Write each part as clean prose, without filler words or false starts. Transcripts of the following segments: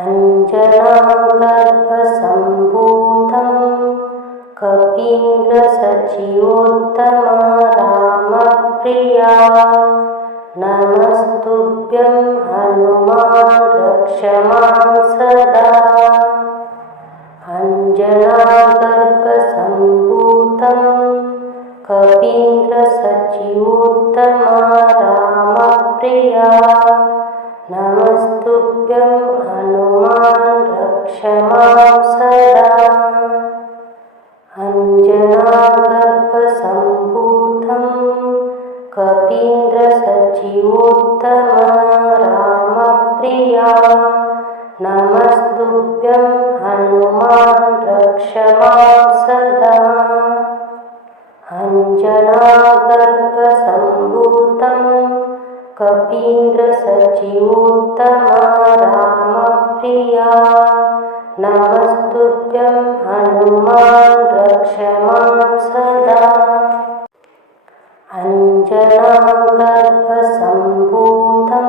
अञ्जनागर्भसम्भूतं कपीन्द्रसचिवोत्तमा रामप्रिया नमस्तुभ्यं हनुमान् रक्ष मां सदा। अञ्जनागर्भसम्भूतं कपीन्द्रसचिवोत्तमा रामप्रिया नमस्तुभ्यं हनुमान् रक्ष मां सदा। अञ्जनागर्भसम्भूतं कपीन्द्रसचिवोत्तमा रामप्रिया नमस्तुभ्यं हनुमान् रक्ष मां सदा। अञ्जनागर्भसम्भूतं कपीन्द्रसचिवोत्तमा रामप्रिया नमस्तुभ्यं हनुमान् रक्ष मां सदा। अञ्जनागर्भसम्भूतं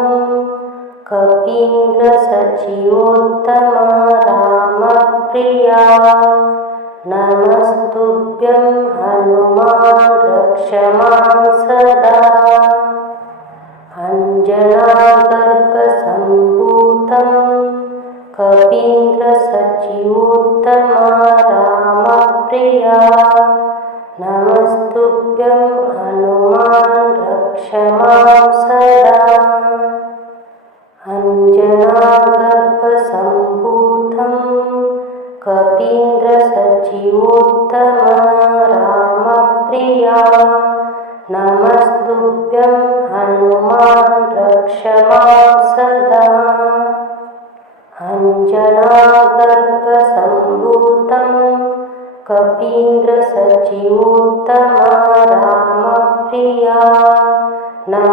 कपीन्द्रसचिवोत्तमा रामप्रिया नमस्तुभ्यं हनुमान् रक्ष मां सदा। अञ्जनागर्भसम्भूतं कपीन्द्रसचिवोत्तमा रामप्रिया नमस्तुभ्यं हनुमान् रक्ष मां सदा। अञ्जनागर्भसम्भूतं कपीन्द्रसचिवोत्तमा रामप्रिया नमस्तुभ्यं हनुमान् रक्ष मां सदा। अञ्जनागर्भसम्भूतं कपीन्द्रसचिवोत्तमा रामप्रिया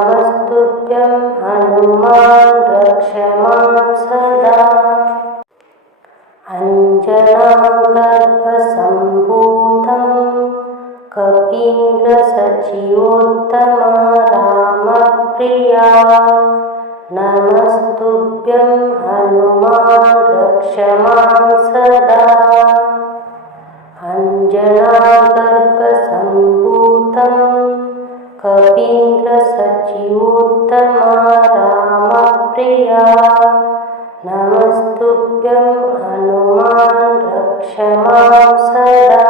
नमस्तुभ्यं हनुमान् रक्ष मां सदा। अञ्जनागर्भसम्भूतं कपीन्द्रसचिवोत्तमा रामप्रिया नमस्तुभ्यं हनुमान् रक्ष मां सदा। अञ्जनागर्भसम्भूतं कपीन्द्रसचिवोत्तमा रामप्रिया नमस्तुभ्यं हनुमान् रक्ष मां सदा।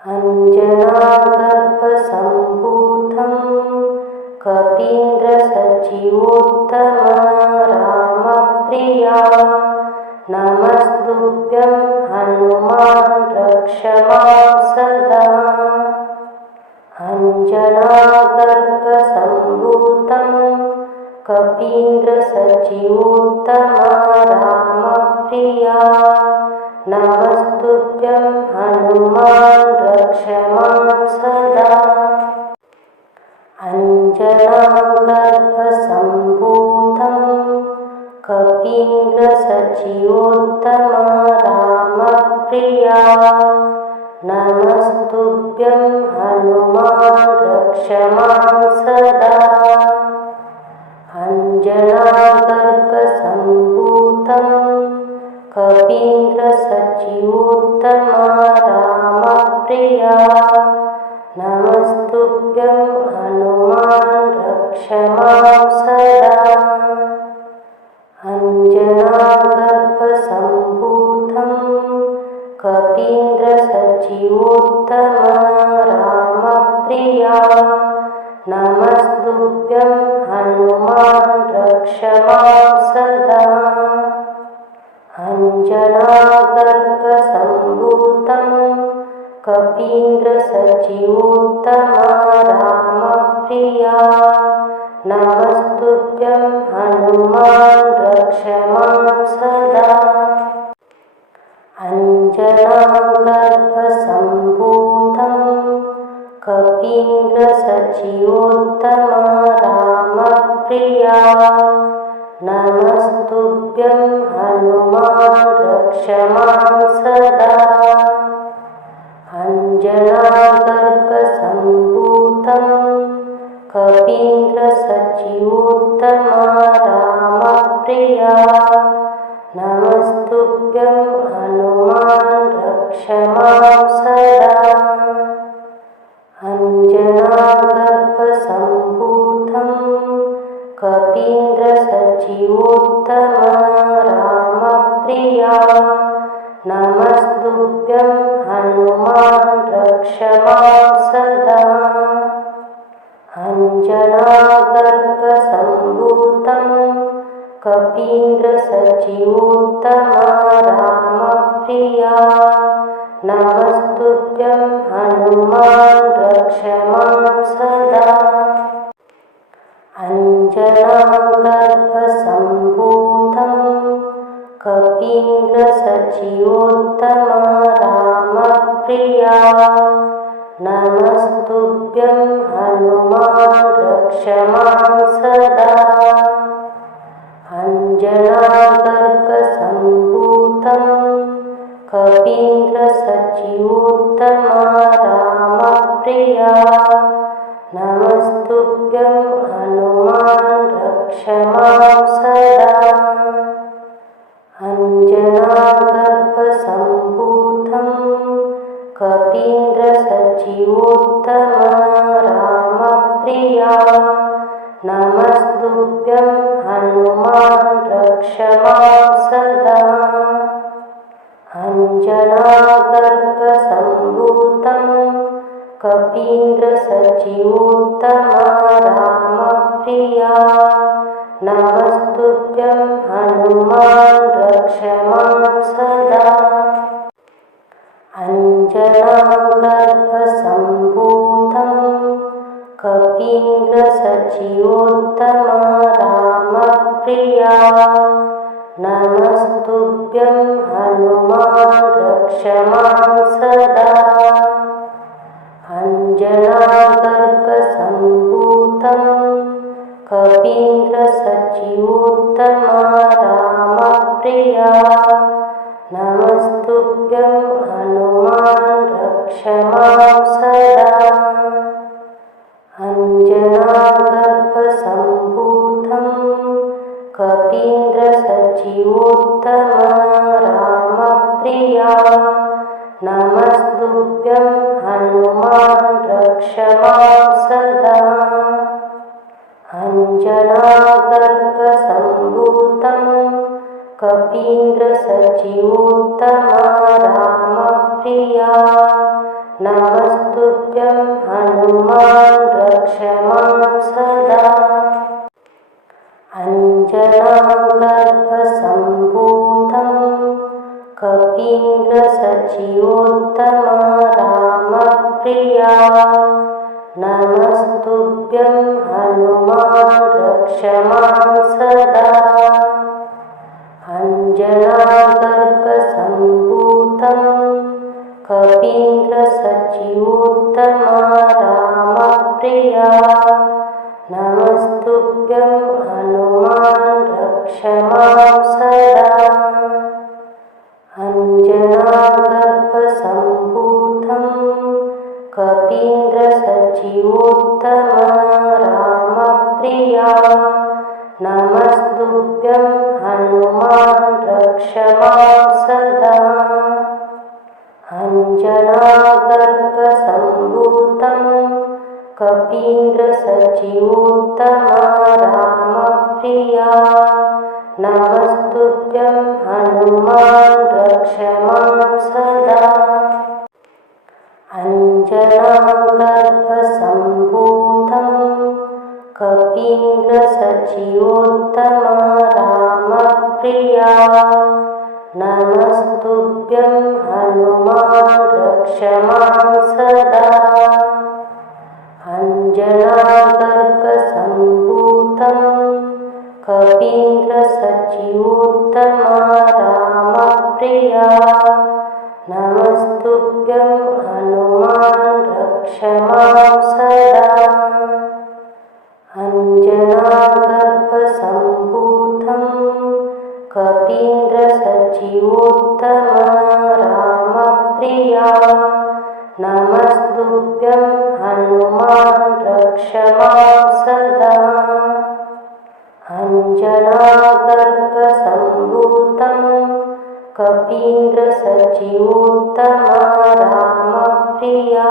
अञ्जनागर्भसम्भूतं कपीन्द्रसचिवोत्तमा रामप्रिया नमस्तुभ्यं हनुमान् रक्ष मां सदा। अञ्जनागर्भसम्भूतं कपीन्द्रसचिवोत्तमा रामप्रिया नमस्तुभ्यं हनुमान् रक्ष मां सदा। अञ्जनागर्भसम्भूतं कपीन्द्रसचिवोत्तमा रामप्रिया नमस्तुभ्यं हनुमान् रक्ष मां सदा। अञ्जनागर्भसम्भूतं कपीन्द्रसचिवोत्तमा रामप्रिया नमस्तुभ्यं हनुमान् रक्ष मां सदा। अञ्जनागर्भसम्भूतं कपीन्द्रसचिवोत्तमा रामप्रिया नमस्तुभ्यं हनुमान् रक्ष मां सदा। अञ्जनागर्भसम्भूतं कपीन्द्रसचिवोत्तमा रामप्रिया नमस्तुभ्यं हनुमान् रक्ष मां सदा। अञ्जनागर्भसम्भूतं कपीन्द्रसचिवोत्तमा रामप्रिया नमस्तुभ्यं हनुमान् रक्ष मां सदा। अञ्जनागर्भसम्भूतं कपीन्द्रसचिवोत्तमा रामप्रिया सचिवोत्तम रामप्रिया नमस्तुभ्यं हनुमान् रक्ष मां सदा अंजनागर्भसम्भूतं कपीन्द्रसचिवोत्तम रामप्रिया नमस्तुभ्यं हनुमान् रक्ष मां सदा अंजनागर्भसम्भूतं कपीन्द्रसचिवोत्तम रामप्रिया नमस्तुभ्यं हनुमान् रक्ष मां सदा अंजनागर्भसम्भूतं कपीन्द्रसचिवोत्तम रामप्रिया नमस्तुभ्यं हनुमान् रक्ष मां सदा अंजनागर्भसम्भूतं कपीन्द्रसचिवोत्तम रामप्रिया नमस्तुभ्यं हनुमान् रक्ष मां सदा अंजनागर्भसम्भूतं कपीन्द्रसचिवोत्तम रामप्रिया नमस्तुभ्यं हनुमान् रक्ष मां सदा अंजनागर्भसम्भूतं कपीन्द्रसचिवोत्तम रामप्रिया नमस्तुभ्यं हनुमान् रक्ष मां सदा अंजनागर्भसम्भूतं कपीन्द्रसचिवोत्तम रामप्रिया नमस्तुभ्यं हनुमान् रक्ष मां सदा अंजनागर्भसम्भूतं कपीन्द्रसचिवोत्तम रामप्रिया नमस्तुभ्यं हनुमान् रक्ष मां सदा अंजनागर्भसम्भूतं कपीन्द्रसचिवोत्तम रामप्रिया नमस्तुभ्यं हनुमान् रक्ष मां सदा अंजनागर्भसम्भूतं कपीन्द्रसचिवोत्तम रामप्रिया नमस्तुभ्यं हनुमान् रक्ष मां सदा अंजनागर्भसम्भूतं कपीन्द्रसचिवोत्तम रामप्रिया नमस्तुभ्यं हनुमान् रक्ष मां सदा अंजनागर्भसम्भूतं कपीन्द्रसचिवोत्तम रामप्रिया नमस्तुभ्यं हनुमान् रक्ष मां सदा अंजनागर्भसम्भूतं कपीन्द्रसचिवोत्तम रामप्रिया नमस्तुभ्यं हनुमान् रक्ष मां सदा अंजनागर्भसम्भूतं कपीन्द्रसचिवोत्तम रामप्रिया नमस्तुभ्यं हनुमान् रक्ष मां सदा अंजनागर्भसम्भूतं कपीन्द्रसचिवोत्तम रामप्रिया नमस्तुभ्यं हनुमान् रक्ष मां सदा अंजनागर्भसम्भूतं कपीन्द्रसचिवोत्तम रामप्रिया नमस्तुभ्यं हनुमान् रक्ष मां सदा अंजनागर्भसम्भूतं कपीन्द्रसचिवोत्तम रामप्रिया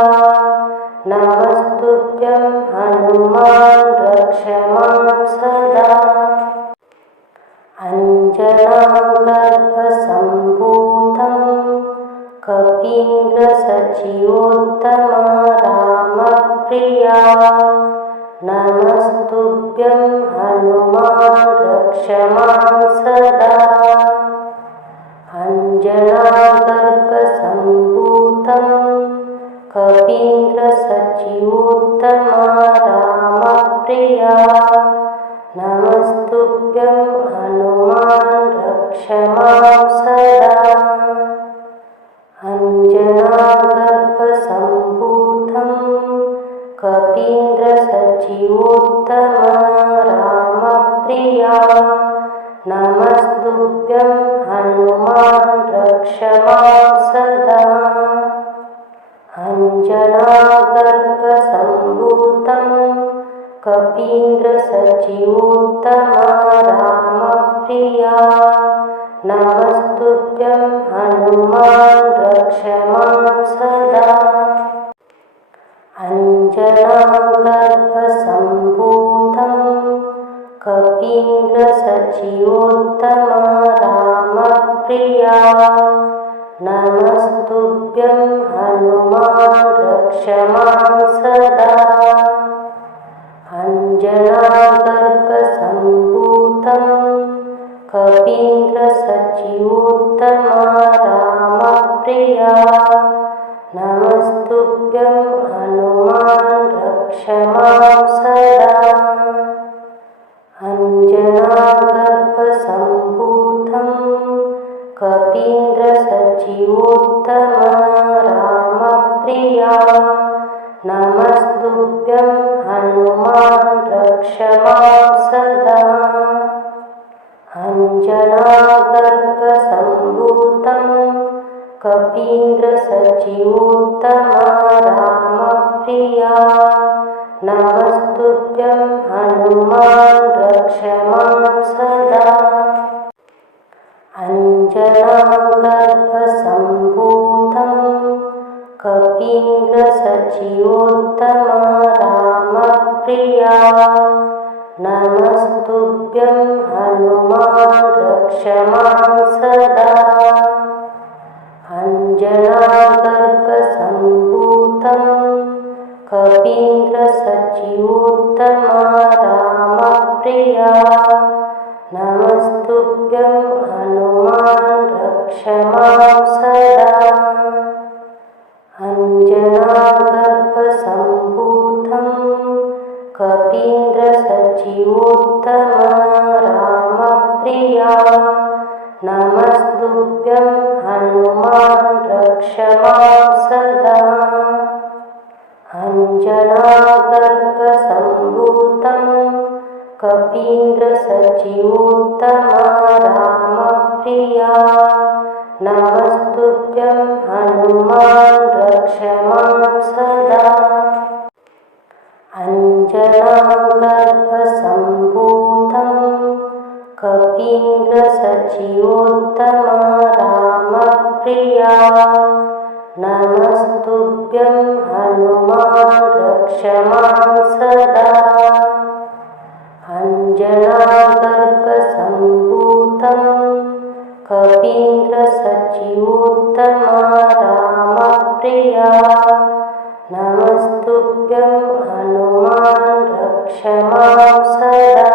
नमस्तुभ्यं हनुमान् रक्ष मां सदा अञ्जनागर्भसम्भूतं कपीन्द्रसचिवोत्तम रामप्रिया नमस्तुभ्यं हनुमान् रक्ष मां सदा। अञ्जनागर्भसम्भूतं कपीन्द्रसचिवोत्तम रामप्रिया नमस्तुभ्यं हनुमान् रक्ष मां सदा। अञ्जनागर्भसम्भूतं कपीन्द्रसचिवोत्तम रामप्रिया नमस्तुभ्यं हनुमान् रक्ष मां सदा। अञ्जनागर्भसम्भूतं कपीन्द्रसचिवोत्तम रामप्रिया नमस्तुभ्यं हनुमान् रक्ष मां सदा। अञ्जनागर्भसम्भूतं कपीन्द्रसचिवोत्तम रामप्रिया नमस्तुभ्यं हनुमान् रक्ष मां सदा। अञ्जनागर्भसम्भूतं कपीन्द्रसचिवोत्तम रामप्रिया नमस्तुभ्यं हनुमान् रक्ष मां सदा। अञ्जनागर्भसम्भूतं कपीन्द्रसचिवोत्तम रामप्रिया नमस्तुभ्यं हनुमान् रक्ष मां सदा। अञ्जनागर्भसम्भूतं कपीन्द्रसचिवोत्तम रामप्रिया नमस्तुभ्यं हनुमान् रक्ष मां सदा। अञ्जनागर्भसम्भूतं कपीन्द्रसचिवोत्तम रामप्रिया नमस्तुभ्यं हनुमान् रक्ष मां सदा। अञ्जनागर्भसम्भूतं कपीन्द्रसचिवोत्तम रामप्रिया नमस्तुभ्यं हनुमान् रक्ष मां सदा। अञ्जनागर्भसम्भूतं कपीन्द्रसचिवोत्तम रामप्रिया नमस्तुभ्यं हनुमान् रक्ष मां सदा। अञ्जनागर्भसम्भूतं कपीन्द्रसचिवोत्तम रामप्रिया नमस्तुभ्यं हनुमान् रक्ष मां सदा। अञ्जनागर्भसम्भूतं कपीन्द्रसचिवोत्तम रामप्रिया नमस्तुभ्यं हनुमान् रक्ष मां सदा। अञ्जनागर्भसम्भूतं कपीन्द्रसचिवोत्तम रामप्रिया नमस्तुभ्यं हनुमान् रक्ष मां सदा।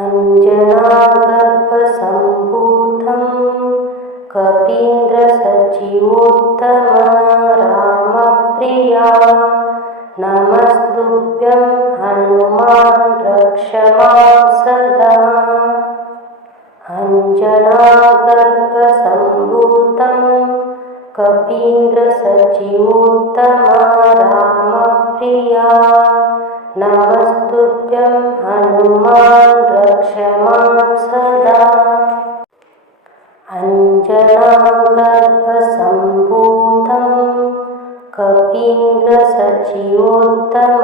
अञ्जनागर्भसम्भूतं कपीन्द्रसचिवोत्तम रामप्रिया नमस्तुभ्यं हनुमान् रक्ष मां सदा। अञ्जनागर्भसम्भूतं कपीन्द्रसचिवोत्तम रामप्रिया नमस्तुभ्यं हनुमान् रक्ष मां सदा। अञ्जनागर्भसम्भूतं कपीन्द्रसचिवोत्तम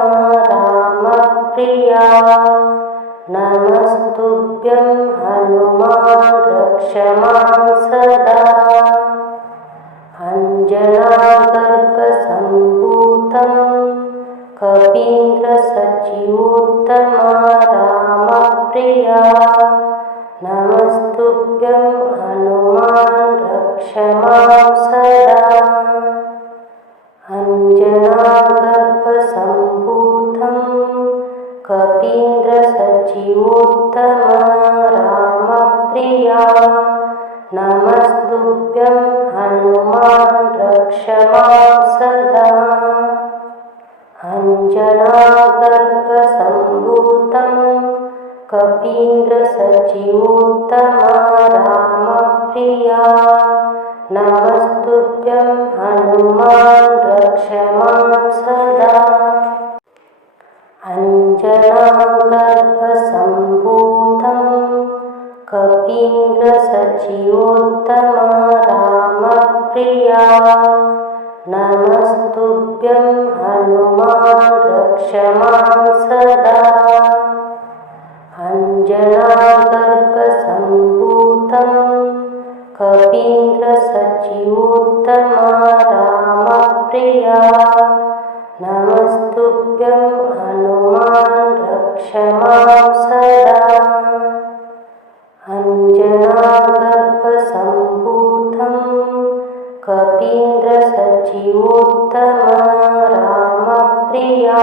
रामप्रिया नमस्तुभ्यं हनुमान् रक्ष मां सदा। अञ्जनागर्भसम्भूतं कपीन्द्रसचिवोत्तम रामप्रिया प्रिया नमस्तुभ्यं हनुमान् रक्ष मां सदा अंजनागर्भसम्भूतं कपीन्द्रसचिवोत्तम रामप्रिया नमस्तुभ्यं हनुमान् रक्ष मां सदा अंजनागर्भसम्भूतं कपीन्द्रसचिवोत्तम रामप्रिया नमस्तुभ्यं हनुमान् रक्ष मां सदा अंजनागर्भसम्भूतं कपीन्द्रसचिवोत्तम रामप्रिया नमस्तुभ्यं हनुमान् रक्ष मां सदा अंजनागर्भसम्भूतं कपीन्द्रसचिवोत्तम रामप्रिया नमस्तुभ्यं हनुमान् रक्ष मां सदा अंजनागर्भसम्भूतं कपीन्द्रसचिवोत्तम रामप्रिया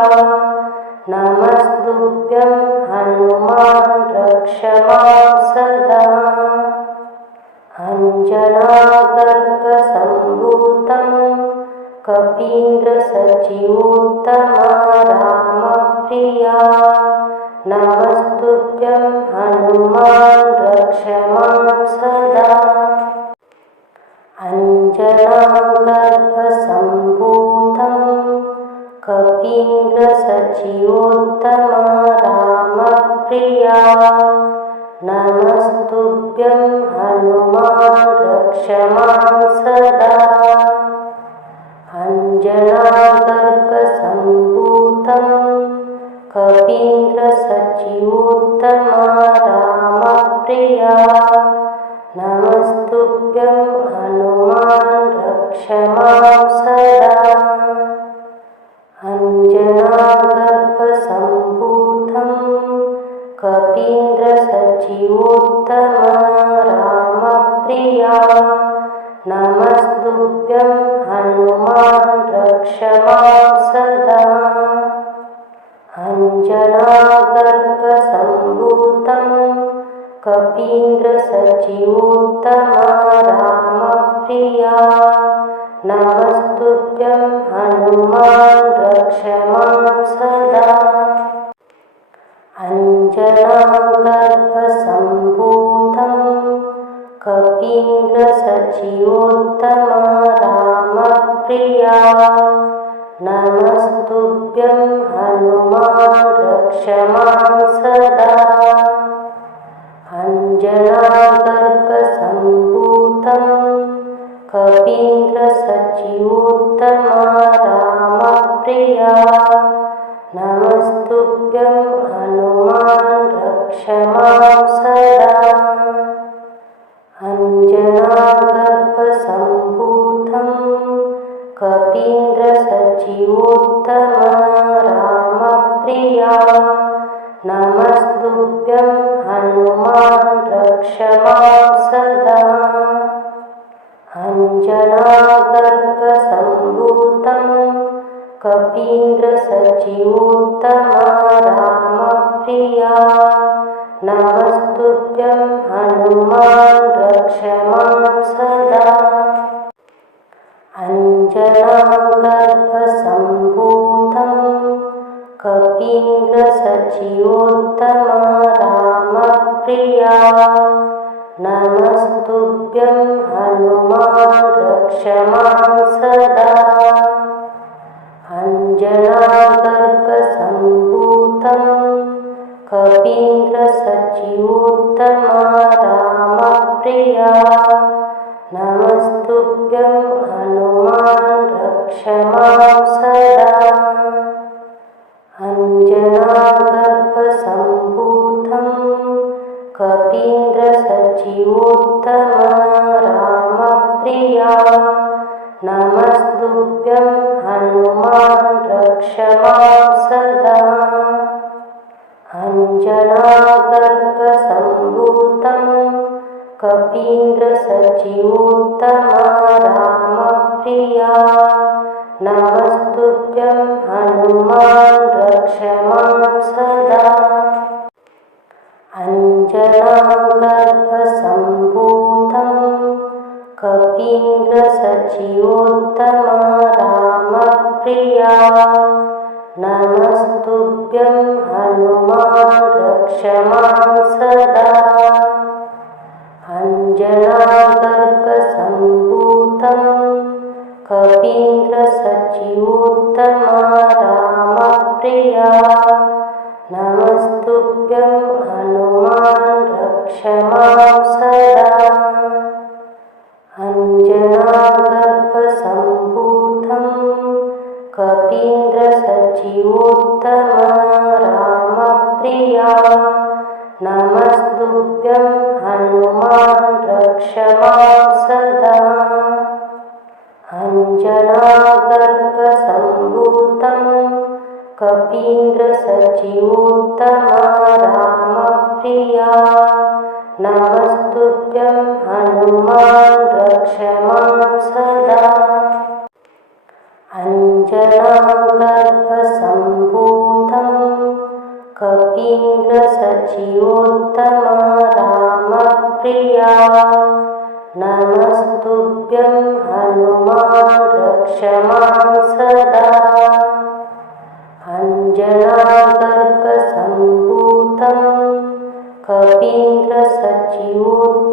नमस्तुभ्यं हनुमान् रक्ष मां सदा अंजनागर्भसम्भूतं कपीन्द्रसचिवोत्तम रामप्रिया नमस्तुभ्यं हनुमान् रक्ष मां सदा अंजनागर्भसम्भूतं कपीन्द्रसचिवोत्तम रामप्रिया नमस्तुभ्यं हनुमान् रक्ष मां सदा अंजनागर्भसम्भूतं कपीन्द्रसचिवोत्तम रामप्रिया नमस्तुभ्यं हनुमान् रक्ष मां सदा अंजनागर्भसम्भूतं कपीन्द्रसचिवोत्तम रामप्रिया नमस्तुभ्यं हनुमान् रक्ष मां सदा अंजनागर्भसम्भूतं कपीन्द्रसचिवोत्तम रामप्रिया नमस्तुभ्यं हनुमान् रक्ष मां सदा अंजनागर्भसम्भूतं कपीन्द्रसचिवोत्तम रामप्रिया नमस्तुभ्यं हनुमान् रक्ष मां सदा अंजनागर्भसम्भूतं कपीन्द्रसचिवोत्तम रामप्रिया नमस्तुभ्यं हनुमान् रक्ष मां सदा अंजनागर्भसम्भूतं कपीन्द्रसचिवोत्तम रामप्रिया नमस्तुभ्यं हनुमान् रक्ष मां सदा अंजनागर्भसम्भूतं कपीन्द्रसचिवोत्तम रामप्रिया नमस्तुभ्यं हनुमान् रक्ष मां सदा अंजनागर्भसम्भूतं कपीन्द्रसचिवोत्तम रामप्रिया नमस्तुभ्यं हनुमान् रक्ष मां सदा अंजनागर्भसम्भूतं कपीन्द्रसचिवोत्तम रामप्रिया नमस्तुभ्यं हनुमान् रक्ष मां सदा अंजनागर्भसम्भूतं कपीन्द्रसचिवोत्तम रामप्रिया नमस्तुभ्यं हनुमान् रक्ष मां सदा अञ्जनागर्भसम्भूतं कपीन्द्रसचिवोत्तमा रामप्रिया नमस्तुभ्यं हनुमान् रक्ष मां सदा। अञ्जनागर्भसम्भूतं कपीन्द्रसचिवोत्तमा रामप्रिया नमस्तुभ्यं हनुमान् रक्ष मां सदा। अञ्जनागर्भसम्भूतं कपीन्द्रसचिवोत्तमा रामप्रिया नमस्तुभ्यं हनुमान् रक्ष मां सदा। अञ्जनागर्भसम्भूतं कपीन्द्रसचिवोत्तमा रामप्रिया नमस्तुभ्यं हनुमान् रक्ष मां सदा। अञ्जनागर्भसम्भूतं कपीन्द्रसचिवोत्तमा रामप्रिया नमस्तुभ्यं हनुमान् रक्ष मां सदा। अञ्जनागर्भसम्भूतं कपीन्द्रसचिवोत्तमा रामप्रिया नमस्तुभ्यं हनुमान् रक्ष मां सदा। अञ्जनागर्भसम्भूतं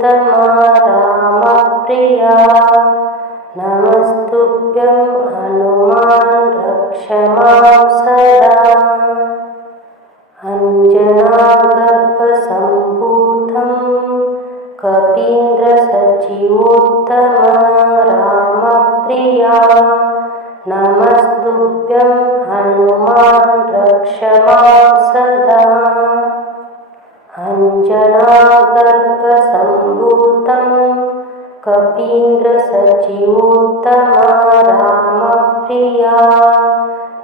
कपीन्द्रसचिवोत्तमा रामप्रिया नमस्तुभ्यं हनुमान् रक्ष मां सदा। अञ्जनागर्भसम्भूतं कपीन्द्रसचिवोत्तमा रामप्रिया नमस्तुभ्यं हनुमान् रक्ष मां सदा। अञ्जनागर्भसम्भूतं कपीन्द्रसचिवोत्तमा रामप्रिया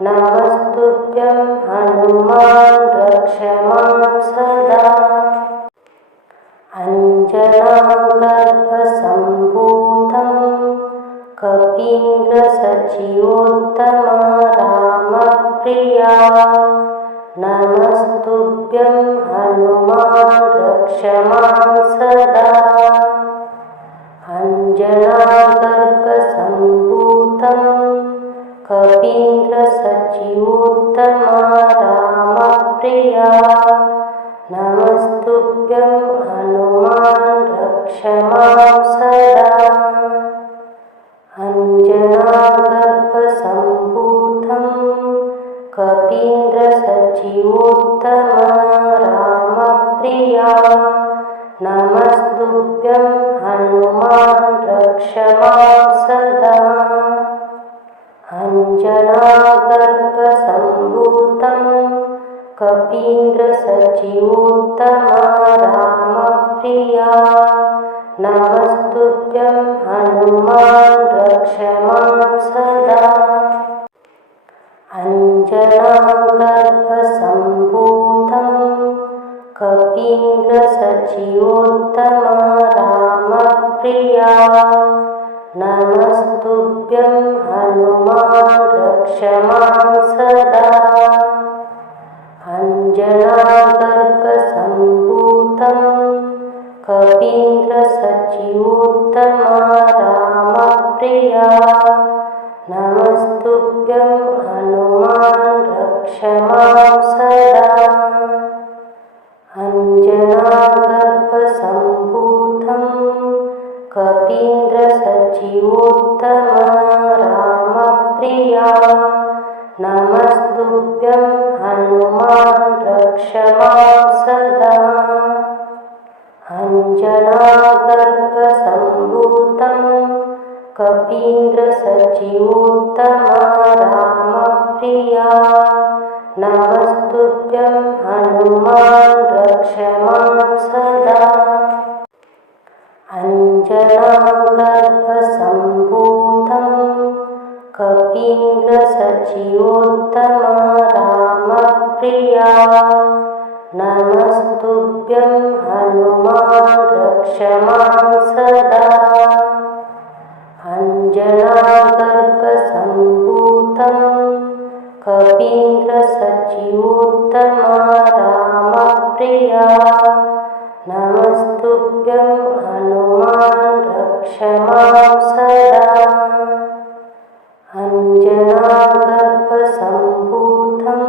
नमस्तुभ्यं हनुमान् रक्ष मां सदा। अञ्जनागर्भसम्भूतं कपीन्द्रसचिवोत्तमा रामप्रिया नमस्तुभ्यं हनुमान् रक्ष मां सदा। अञ्जनागर्भसम्भूतं कपीन्द्रसचिवोत्तमा रामप्रिया नमस्तुभ्यं हनुमान् रक्ष मां सदा। अञ्जनागर्भसम्भूतं कपीन्द्रसचिवोत्तमा रामप्रिया नमस्तुभ्यं हनुमान् रक्ष मां सदा। अञ्जनागर्भसम्भूतं कपीन्द्रसचिवोत्तमा रामप्रिया नमस्तुभ्यं हनुमान् रक्ष मां सदा। अञ्जनागर्भसम्भूतं कपीन्द्रसचिवोत्तमा रामप्रिया नमस्तुभ्यं हनुमान् रक्ष मां सदा। अञ्जनागर्भसम्भूतं कपीन्द्रसचिवोत्तमा रामप्रिया नमस्तुभ्यं हनुमान् रक्ष मां सदा। अञ्जनागर्भसम्भूतं कपीन्द्रसचिवोत्तमा रामप्रिया नमस्तुभ्यं हनुमान् रक्ष मां सदा। अञ्जनागर्भसम्भूतं कपीन्द्रसचिवोत्तमा रामप्रिया नमस्तुभ्यं हनुमान् रक्ष मां सदा। अञ्जनागर्भसम्भूतं कपीन्द्रसचिवोत्तमा रामप्रिया नमस्तुभ्यं हनुमान् रक्ष मां सदा अंजनागर्भसम्भूतं कपीन्द्रसचिवोत्तमा रामप्रिया नमस्तुभ्यं हनुमान् रक्ष मां सदा अंजनागर्भसम्भूतं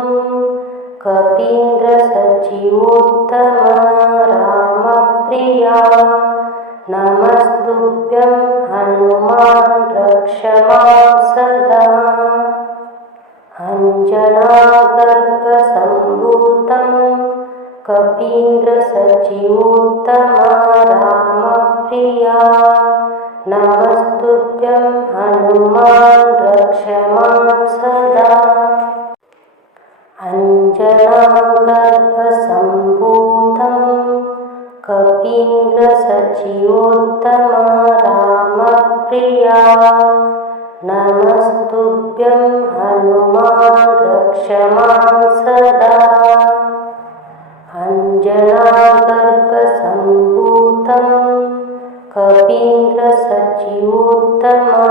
कपीन्द्रसचिवोत्तमा रामप्रिया नमस्तुभ्यं हनुमान् रक्ष मां सदा अंजनागर्भसम्भूतं कपीन्द्रसचिवोत्तमा रामप्रिया नमस्तुभ्यं हनुमान् रक्ष मां सदा अंजनागर्भसम्भूतं कपीन्द्रसचिवोत्तमा रामप्रिया नमस्तुभ्यं हनुमान् रक्ष मां सदा अंजनागर्भसम्भूतं कपीन्द्रसचिवोत्तमा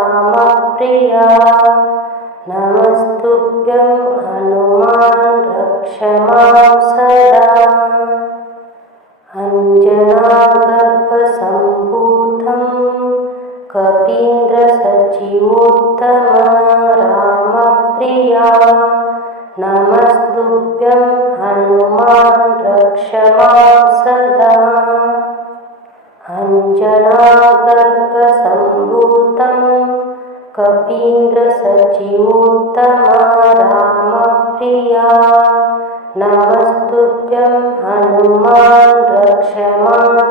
रामप्रिया नमस्तुभ्यं हनुमान् रक्ष मां सदा अंजनागर्भसम्भूतं कपीन्द्रसचिवोत्तमा रामप्रिया नमस्तुभ्यं हनुमान् रक्ष मां सदा अंजनागर्भसम्भूतं कपीन्द्रसचिवोत्तमा रामप्रिया नमस्तुभ्यं हनुमान् रक्ष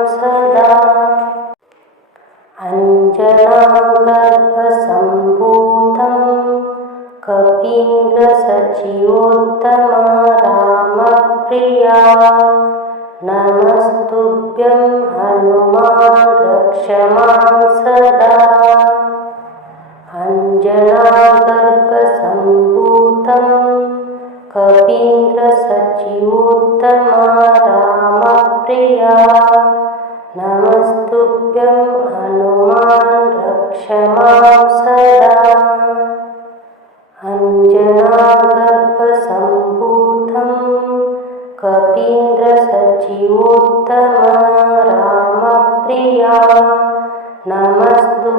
मां सदा अंजनागर्भसम्भूतं कपीन्द्रसचिवोत्तमा रामप्रिया नमस्तुभ्यं हनुमान् रक्ष मां सदा अंजनागर्भसम्भूतं कपीन्द्रसचिवोत्तमा रामप्रिया नमस्तुभ्यं हनुमान् रक्ष मां सदा अंजनागर्भसम्भूतं कपीन्द्रसचिवोत्तमा रामप्रिया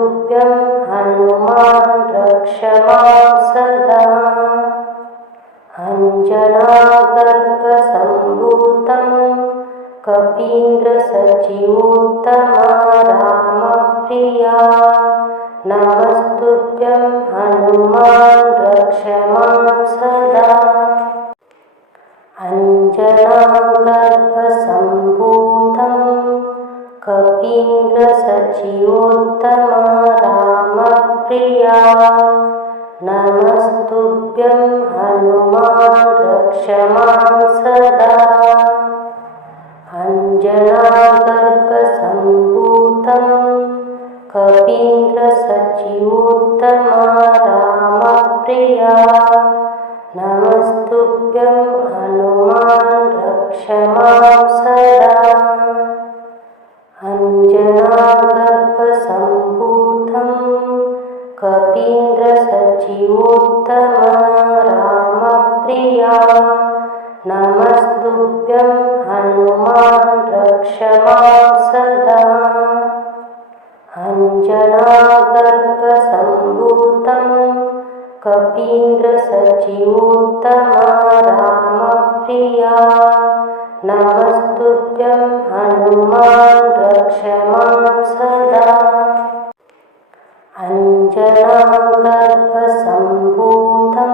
नमस्तुभ्यं हनुमान् रक्ष मां सदा अंजनागर्भसम्भूतं कपीन्द्रसचिवोत्तमा रामप्रिया नमस्तुभ्यं हनुमान् रक्ष मां सदा अंजनागर्भसम्भूतं कपीन्द्रसचिवोत्तमा रामप्रिया नमस्तुभ्यं हनुमान् रक्ष मां सदा अंजनागर्भसम्भूतं कपीन्द्रसचिवोत्तमा रामप्रिया नमस्तुभ्यं हनुमान् रक्ष मां सदा अंजनागर्भसम्भूतं कपीन्द्रसचिवोत्तमा रामप्रिया नमस्तुभ्यं हनुमान् रक्ष मां सदा अंजनागर्भसम्भूतं कपीन्द्रसचिवोत्तमा रामप्रिया नमस्तुभ्यं हनुमान् रक्ष मां सदा अंजनागर्भसम्भूतं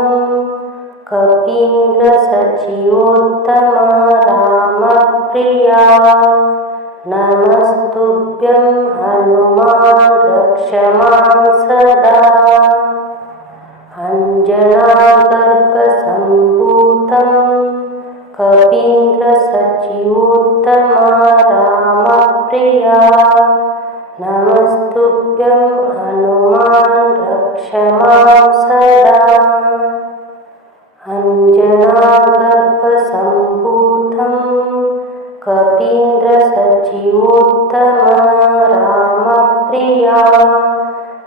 कपीन्द्रसचिवोत्तमा रामप्रिया नमस्तुभ्यं हनुमान् रक्ष मां सदा अंजनागर्भसम्भूतं कपीन्द्रसचिवोत्तमा रामप्रिया नमस्तुभ्यं हनुमान् रक्ष मां सदा अंजनागर्भसम्भूतं सचिवोत्तम रामप्रिया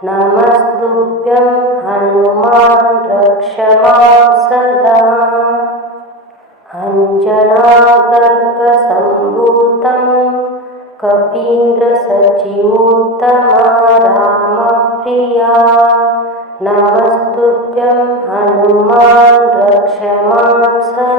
नमस्तुभ्यं हनुमान् रक्ष मां सदा अंजनागर्भसम्भूतं कपीन्द्रसचिवोत्तम रामप्रिया नमस्तुभ्यं हनुमान् रक्ष मां सदा